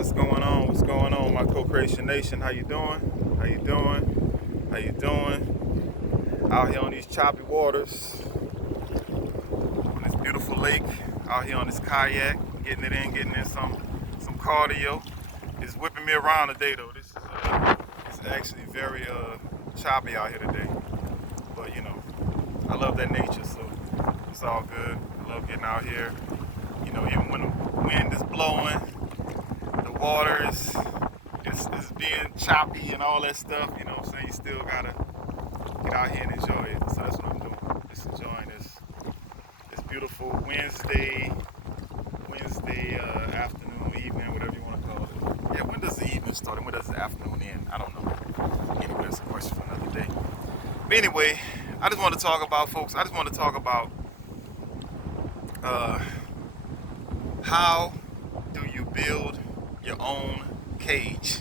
What's going on? What's going on, my Co-Creation Nation? How you doing? How you doing? How you doing? Out here on these choppy waters, on this beautiful lake, out here on this kayak, getting in some cardio. It's whipping me around today though. It's actually very choppy out here today. But I love that nature, so it's all good. I love getting out here. Even when the wind is blowing, the water is being choppy and all that stuff, you know what I'm saying? You still gotta get out here and enjoy it. So that's what I'm doing. Just enjoying this beautiful Wednesday afternoon, evening, whatever you want to call it. Yeah, when does the evening start and when does the afternoon end? I don't know. Anyway, that's a question for another day. But anyway, I just want to talk about, folks, how do you build your own cage?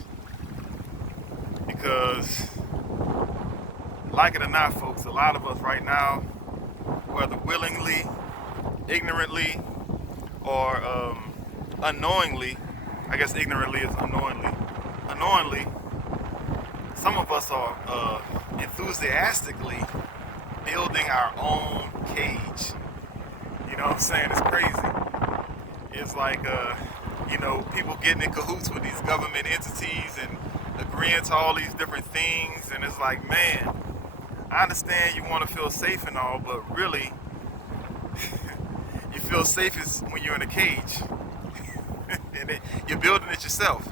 Because, like it or not, folks, a lot of us right now, whether willingly, ignorantly, or unknowingly, I guess ignorantly is unknowingly, some of us are enthusiastically building our own cage. You know what I'm saying? It's crazy. It's like, people getting in cahoots with these government entities and agreeing to all these different things. And it's like, man, I understand you want to feel safe and all, but really, you feel safest when you're in a cage. And you're building it yourself.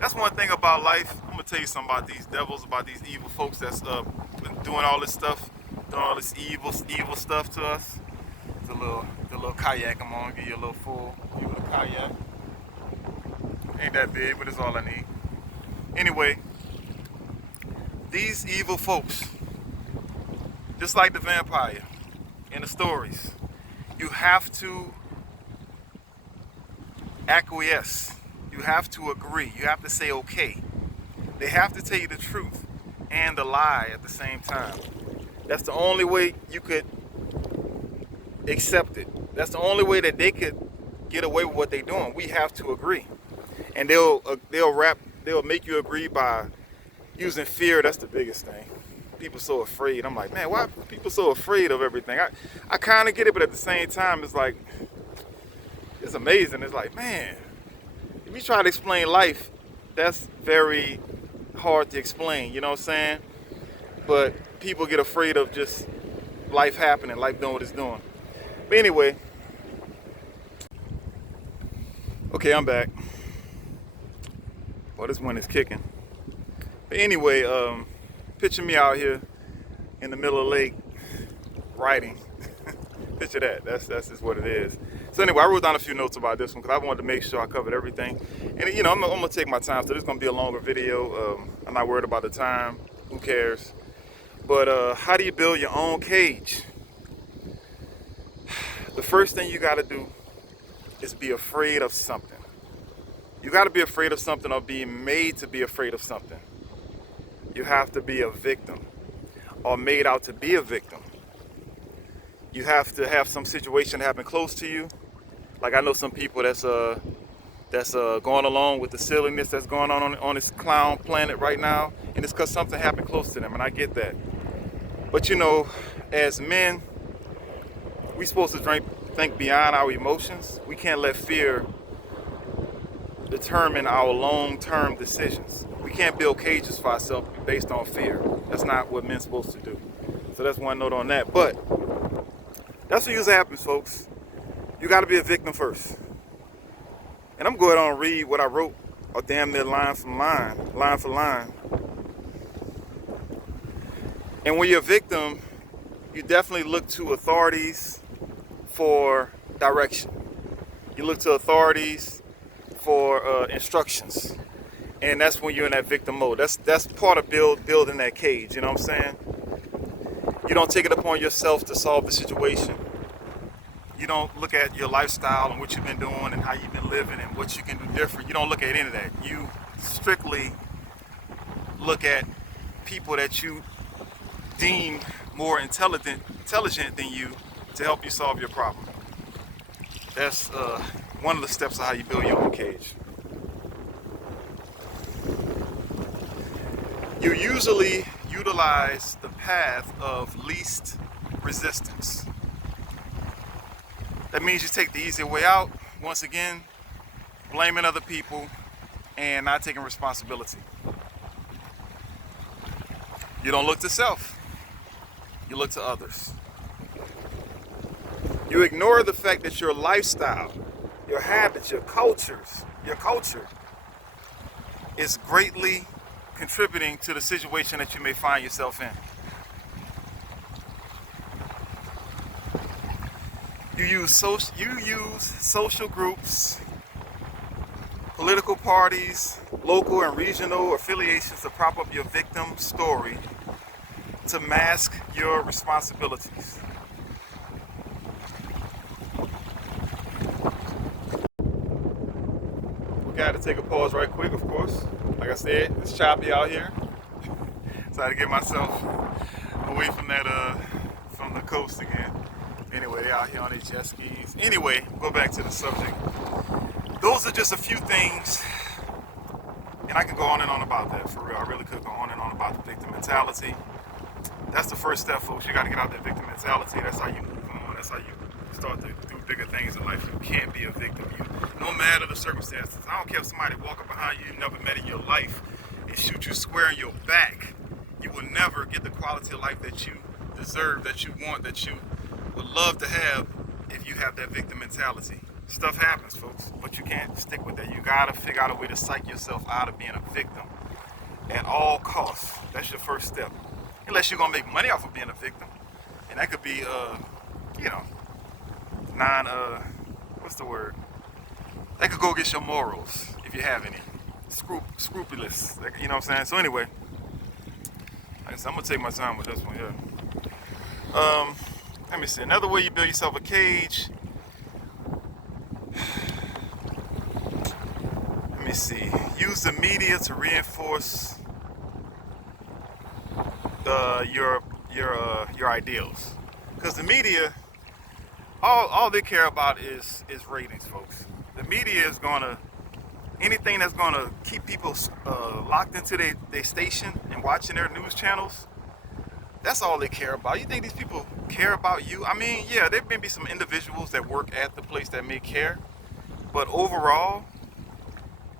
That's one thing about life. I'm going to tell you something about these devils, about these evil folks that's been doing all this stuff, doing all this evil stuff to us. The little kayak I'm on, give you a little full view of the kayak. Ain't that big, but it's all I need. Anyway, these evil folks, just like the vampire in the stories, you have to acquiesce. You have to agree. You have to say okay. They have to tell you the truth and the lie at the same time. That's the only way you could accept it. That's the only way that they could get away with what they're doing. We have to agree, and they'll make you agree by using fear. That's the biggest thing. People so afraid. I'm like, man, why are people so afraid of everything? I kind of get it, but at the same time, it's like, it's amazing. It's like, man, if you try to explain life, that's very hard to explain. You know what I'm saying? But people get afraid of just life happening, life doing what it's doing. But anyway, okay, I'm back. Well, this one is kicking. But anyway, picture me out here in the middle of the lake writing. Picture that. That's just what it is. So anyway, I wrote down a few notes about this one because I wanted to make sure I covered everything. And I'm gonna take my time. So this is gonna be a longer video. I'm not worried about the time. Who cares? But how do you build your own cage? The first thing you got to do is be afraid of something. You got to be afraid of something or be made to be afraid of something. You have to be a victim or made out to be a victim. You have to have some situation happen close to you. Like I know some people that's going along with the silliness that's going on this clown planet right now, and it's because something happened close to them, and I get that. But as men, we're supposed to think beyond our emotions. We can't let fear determine our long-term decisions. We can't build cages for ourselves based on fear. That's not what men's supposed to do. So that's one note on that. But that's what usually happens, folks. You got to be a victim first. And I'm going on and read what I wrote, or damn near line for line. And when you're a victim, you definitely look to authorities for direction. You look to authorities for instructions. And that's when you're in that victim mode. That's part of building that cage, you know what I'm saying? You don't take it upon yourself to solve the situation. You don't look at your lifestyle and what you've been doing and how you've been living and what you can do different. You don't look at any of that. You strictly look at people that you deem more intelligent than you to help you solve your problem. That's one of the steps of how you build your own cage. You usually utilize the path of least resistance. That means you take the easy way out, once again, blaming other people and not taking responsibility. You don't look to self, you look to others. You ignore the fact that your lifestyle, your habits, your culture is greatly contributing to the situation that you may find yourself in. You use social groups, political parties, local and regional affiliations to prop up your victim story to mask your responsibilities. We got to take a pause right quick, of course. Like I said, it's choppy out here. So I had to get myself away from that, from the coast again. Anyway, they're out here on their jet skis. Anyway, go back to the subject. Those are just a few things, and I can go on and on about that, for real. I really could go on and on about the victim mentality. That's the first step, folks. You got to get out that victim mentality. That's how you move on. That's how you start to do bigger things in life. You can't be a victim. No matter the circumstances. I don't care if somebody walking behind you never met in your life and shoot you square in your back. You will never get the quality of life that you deserve, that you want, that you would love to have if you have that victim mentality. Stuff happens, folks, but you can't stick with that. You gotta figure out a way to psych yourself out of being a victim at all costs. That's your first step. Unless you're gonna make money off of being a victim, and that could be, what's the word? That could go against your morals if you have any. Scrupulous, you know what I'm saying? So anyway, I guess I'm gonna take my time with this one here. Let me see. Another way you build yourself a cage. Let me see. Use the media to reinforce your ideals. Because the media, all they care about is ratings, folks. The media is gonna, anything that's gonna keep people locked into their station and watching their news channels. That's all they care about. You think these people care about you? I mean, yeah, there may be some individuals that work at the place that may care, but overall,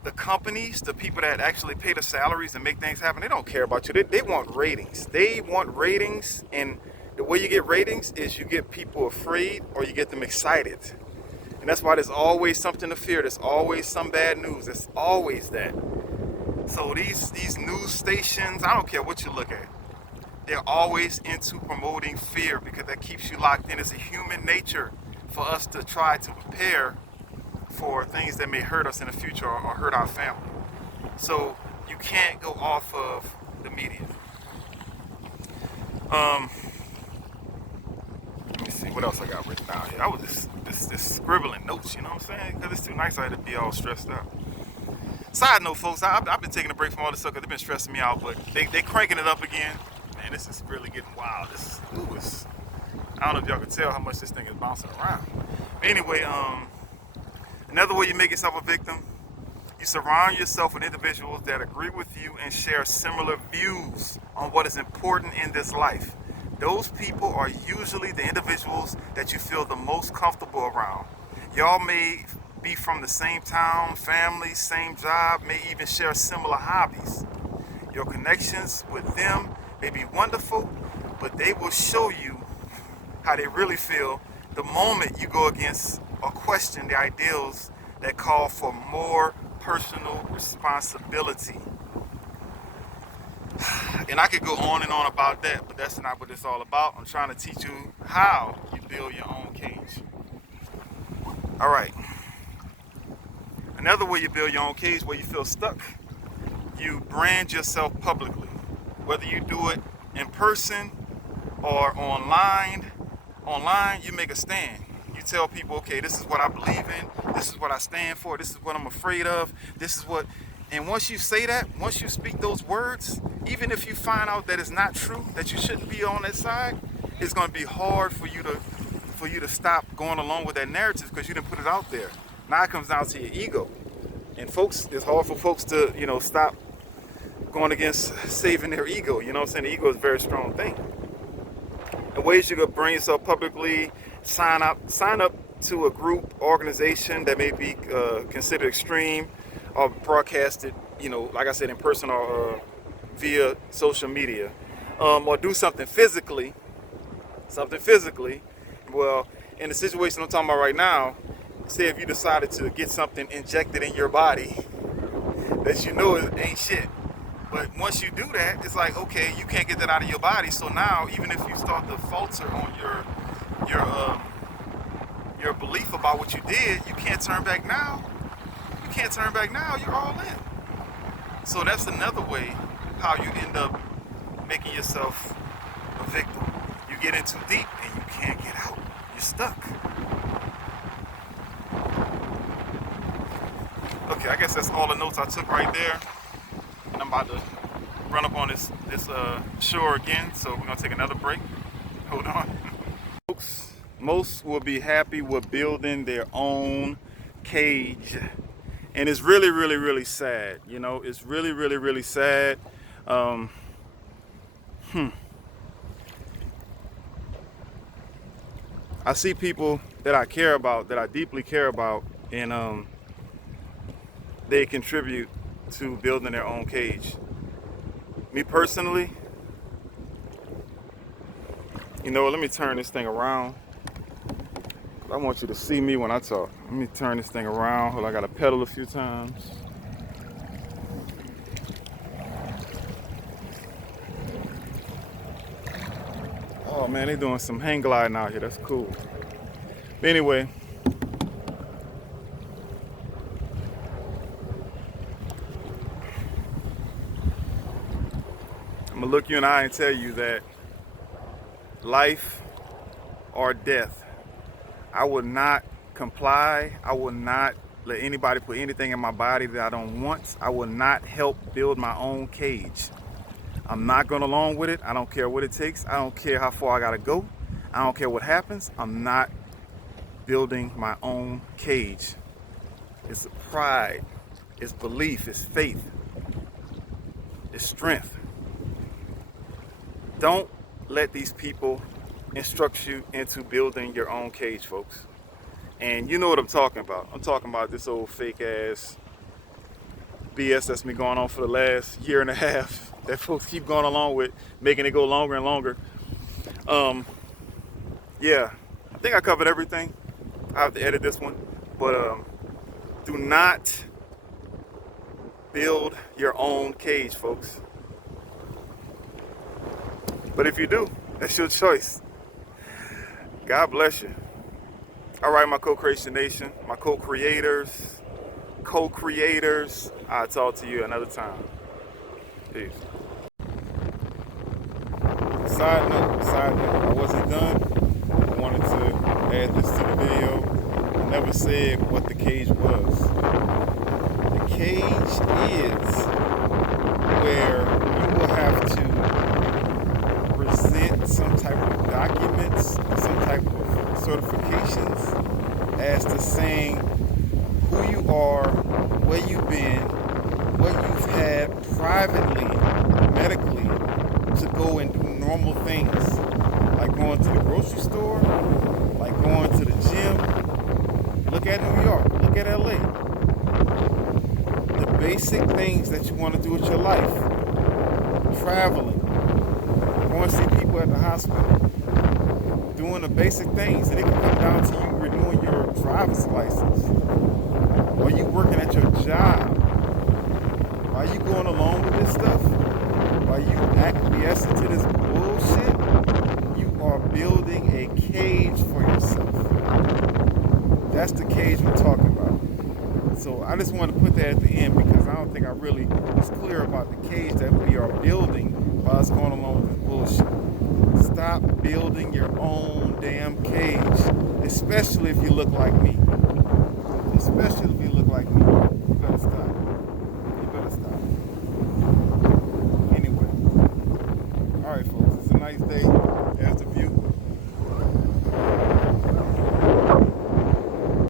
the companies, the people that actually pay the salaries and make things happen, they don't care about you. They want ratings. They want ratings, and the way you get ratings is you get people afraid or you get them excited. And that's why there's always something to fear. There's always some bad news. There's always that. So these news stations, I don't care what you look at, they're always into promoting fear because that keeps you locked in. It's a human nature for us to try to prepare for things that may hurt us in the future or hurt our family. So you can't go off of the media. Let me see what else I got written down here. I was just scribbling notes, you know what I'm saying? Because it's too nice out to be all stressed out. Side note, folks, I've been taking a break from all this stuff because they've been stressing me out, but they cranking it up again. Man, this is really getting wild. I don't know if y'all can tell how much this thing is bouncing around. But anyway, another way you make yourself a victim, you surround yourself with individuals that agree with you and share similar views on what is important in this life. Those people are usually the individuals that you feel the most comfortable around. Y'all may be from the same town, family, same job, may even share similar hobbies. Your connections with them may be wonderful, but they will show you how they really feel the moment you go against or question the ideals that call for more personal responsibility. And I could go on and on about that, but that's not what it's all about. I'm trying to teach you how you build your own cage. All right. Another way you build your own cage where you feel stuck, you brand yourself publicly. Whether you do it in person or online, you make a stand. You tell people, okay, this is what I believe in, this is what I stand for, this is what I'm afraid of, this is what, and once you say that, once you speak those words, even if you find out that it's not true, that you shouldn't be on that side, it's going to be hard for you to stop going along with that narrative because you didn't put it out there. Now it comes down to your ego. And folks, it's hard for folks to, stop going against saving their ego. You know what I'm saying? The ego is a very strong thing. And ways you could bring yourself publicly, sign up to a group, organization that may be considered extreme, or broadcasted, you know, like I said, in person or via social media, or do something physically. Well, in the situation I'm talking about right now, say if you decided to get something injected in your body that you know it ain't shit. But once you do that, it's like, okay, you can't get that out of your body. So now, even if you start to falter on your belief about what you did, you can't turn back now. You can't turn back now. You're all in. So that's another way how you end up making yourself a victim. You get in too deep and you can't get out. You're stuck. Okay, I guess that's all the notes I took right there. And I'm about to run up on this shore again, so we're gonna take another break. Hold on. Folks, most will be happy with building their own cage. And it's really, really, really sad. You know, it's really, really, really sad. I see people that I care about, that I deeply care about, and they contribute to building their own cage. Me personally, you know, let me turn this thing around. I want you to see me when I talk. Let me turn this thing around. Hold on, I gotta pedal a few times. Oh man, they doing some hang gliding out here. That's cool. But anyway, I'm gonna look you in the eye and tell you that life or death, I will not comply. I will not let anybody put anything in my body that I don't want. I will not help build my own cage. I'm not going along with it. I don't care what it takes. I don't care how far I gotta go. I don't care what happens. I'm not building my own cage. It's pride, it's belief, it's faith, it's strength. Don't let these people instruct you into building your own cage, folks. And you know what I'm talking about. I'm talking about this old fake ass BS that's been going on for the last year and a half that folks keep going along with, making it go longer and longer. Yeah, I think I covered everything. I have to edit this one, but do not build your own cage, folks. But if you do, that's your choice. God bless you. All right, my Co-Creation Nation, my co-creators, I'll talk to you another time. Peace. Side note, I wasn't done. I wanted to add this to the video. I never said what the cage was. The cage is where you will have to present some type of documents, some type of certifications as to saying who you are, where you've been, what you've had privately, medically, to go and do normal things, like going to the grocery store, like going to the gym. Look at New York, look at LA. The basic things that you want to do with your life. Traveling, going to see people at the hospital, doing the basic things. And it can come down to you renewing your driver's license, or you working at your job. Are you going along with this stuff? Are you acquiescing to this bullshit? You are building a cage for yourself. That's the cage we're talking about. So I just wanted to put that at the end because I don't think I really was clear about the cage that we are building while us going along with this bullshit. Stop building your own damn cage, especially if you look like me.